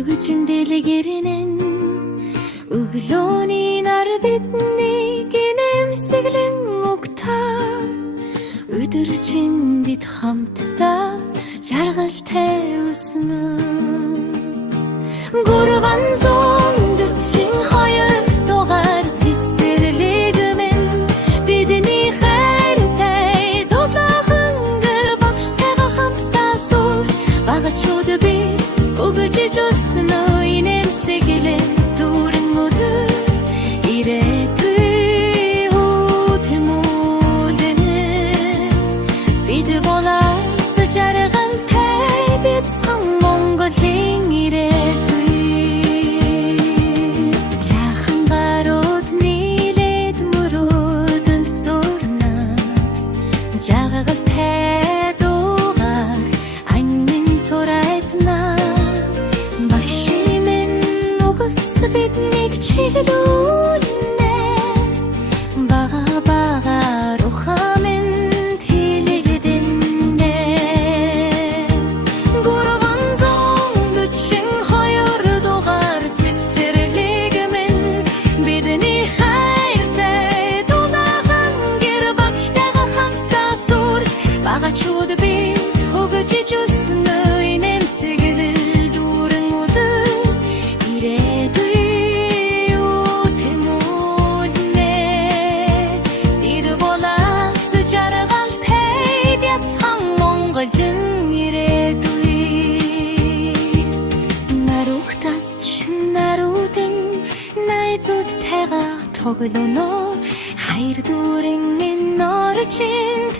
өргөжин дэлгэрэнэн өглөөний нар бидний гинэмсэглэн угтаа өдөржин бид хамтдаа жаргалтай өснө гурван зүүн хоёр дугаар цэцэрлэгмэн бидний хайртай дулаахан гэр багштайгаа хамтдаа сууж багачууд би өгөж өснө инэмсэглэн дүүрэн өдөр ирээдүй үтэмүүлэн бид болаас жаргалтай бяцхан Монголын ирээдүй жаахан гарууд нийлээд мөрөөдөл зурна жаргалтай дуугаар анин сурайтна машинэн угс биднийг чиглүүлнэ бага багаар ухамэн тэлэгдэнэ гурван зүүн хоёр дугаар цэцэрлэгмэн бидний хайртай дулаахан гэр багштайгаа хамтдаа сурж багачууд бид өгөж өснө инэмсэглэл дүүрэн өдөр ирээдүй үтэмүүлнэ бид болаас жаргалтай бяцхан Монголын ирээдүй наруухтач наруудын найзуудтайгаа тоглоно хайр дүүрэн энэ орчинд